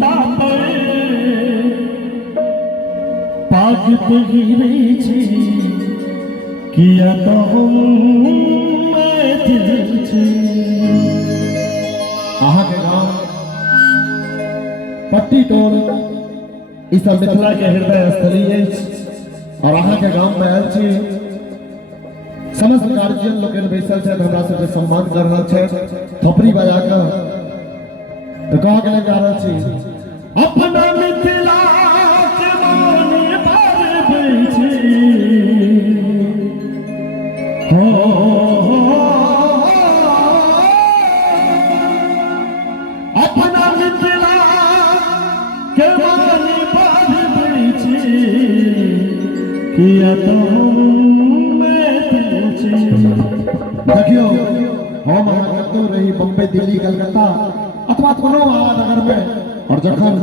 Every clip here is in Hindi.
तापर पाग गिरे छी किया तो हम मैथिल छी। अहाँ के गांव पट्टी टोल ई सब मिथिला के हृदय स्थली अछि और अहाँ के गांव में आयल छी। समस्त गार्जियन लोग बैसल छथि, हमरा सबके सम्मान कर रहल छथि थपड़ी बजा कऽ। तो कह के जा रहल छी अपना मिथिला के मानी पारबै छी अपना मिथिला के मानी पारबै छी किया तो मैथिल छी। देखियो हम अहाँ कतौ रही बम्बई दिल्ली कलकत्ता अथवा कोनो महानगर में और जखन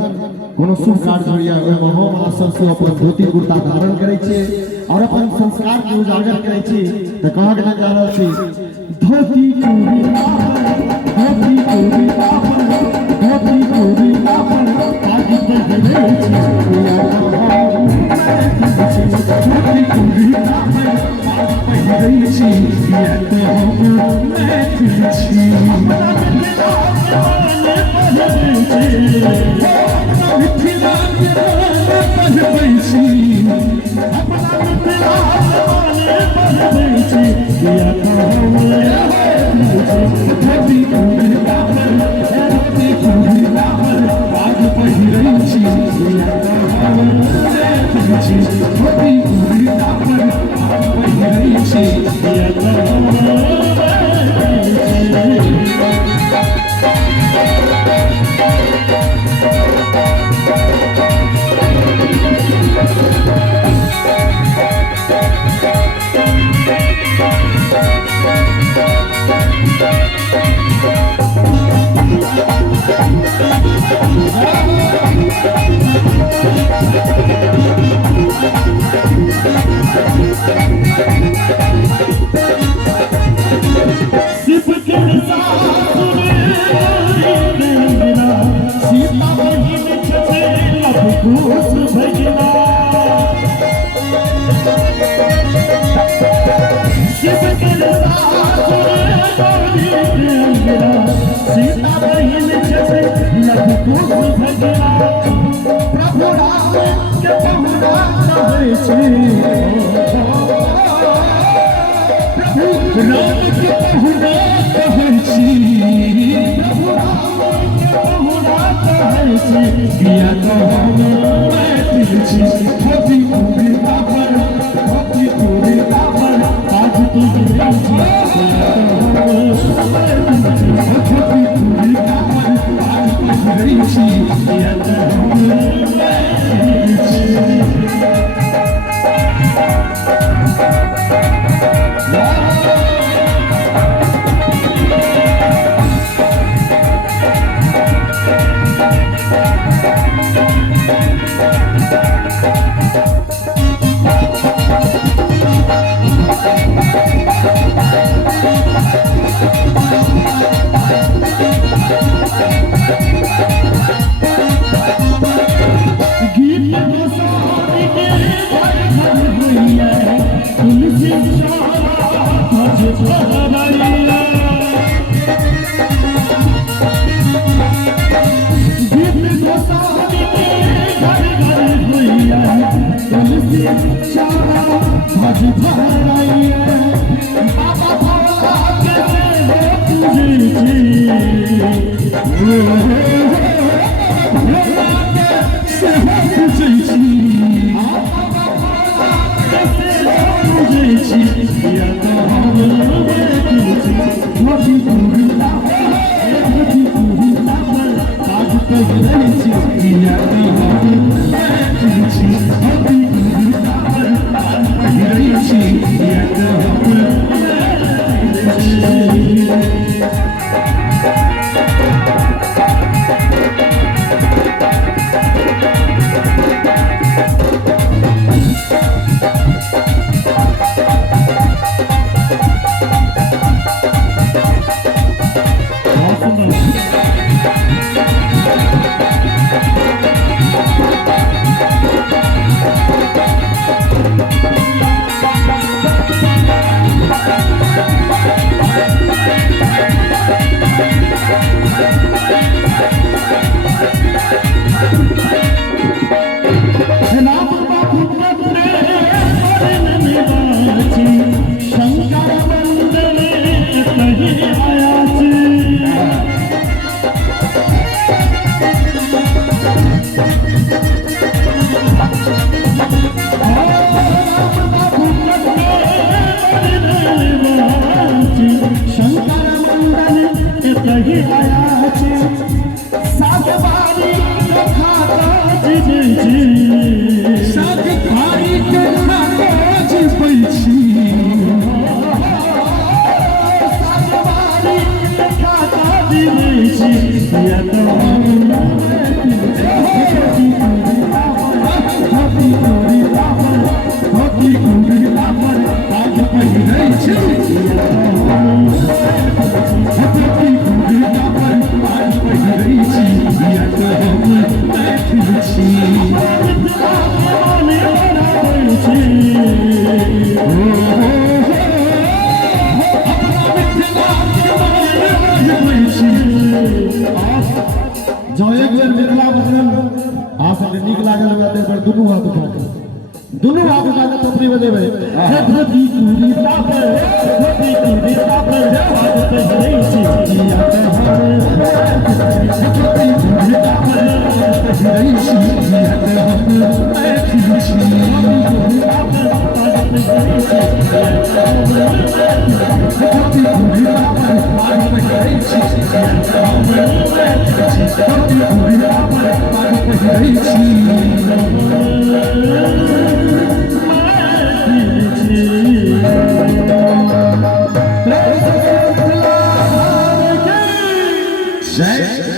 कोनो शुभ कार्य होइया ओहिमे हम अहाँ सबसे अपन धोती कुर्ता धारण करै छी और अपन संस्कार के उजागर करै छी। तऽ कहाँ के जा रहल छी धोती कुर्ता धोती कुर्ता धोती कुर्ता पाग गिरे छी धोती कुर्ता पाग गिरे छी किया तो हम मैथिल छी। मिथिला के पढ़बै छी अपना मिथिला पढ़बै छी किया तो हम धोती कुर्ता पाग पहिरै छी किया तो हम मैथिल छी। धोती कुर्ता पाग पहिरै छी किया तो हम मैथिल छी। प्रभु राम के बहुरा कहै छी प्रभु राम के बहुरा कहै छी प्रभु राम के बहुरा कहै छी किया तो हम मैथिल छी। धोती कुर्ता धोती कुर्ता पाग गिरे छी किया तो हम मैथिल छी। धोती कुर्ता पाग गिरे छी किया तो हम मैथिल छी। साग भाई के खाकाज पैछी सागवारी के खाकाज पैछी या तो होती कुड़ी लापर ताज पहिरै छी होती कुड़ी लापर ताज पहिरै छी या तो हम मैथिल छी जो एक बेर मिथिला बजल आ सबके नीक लागल हुआ त एकर दुनू हाथ उठा के दुनू हाथ उठा के थपड़ी बजेबै धोती कुड़ी लापर धोती कुड़ी लापर ताज पहिरै छी या तो हम धोती कुड़ी लापर ताज पहिरै छी या तो हम मैथिल छी धोती कुड़ी लापर ताज पहिरै छी या तो हम मैथिल छी धोती कुड़ी लापर ताज पहिरै छी जय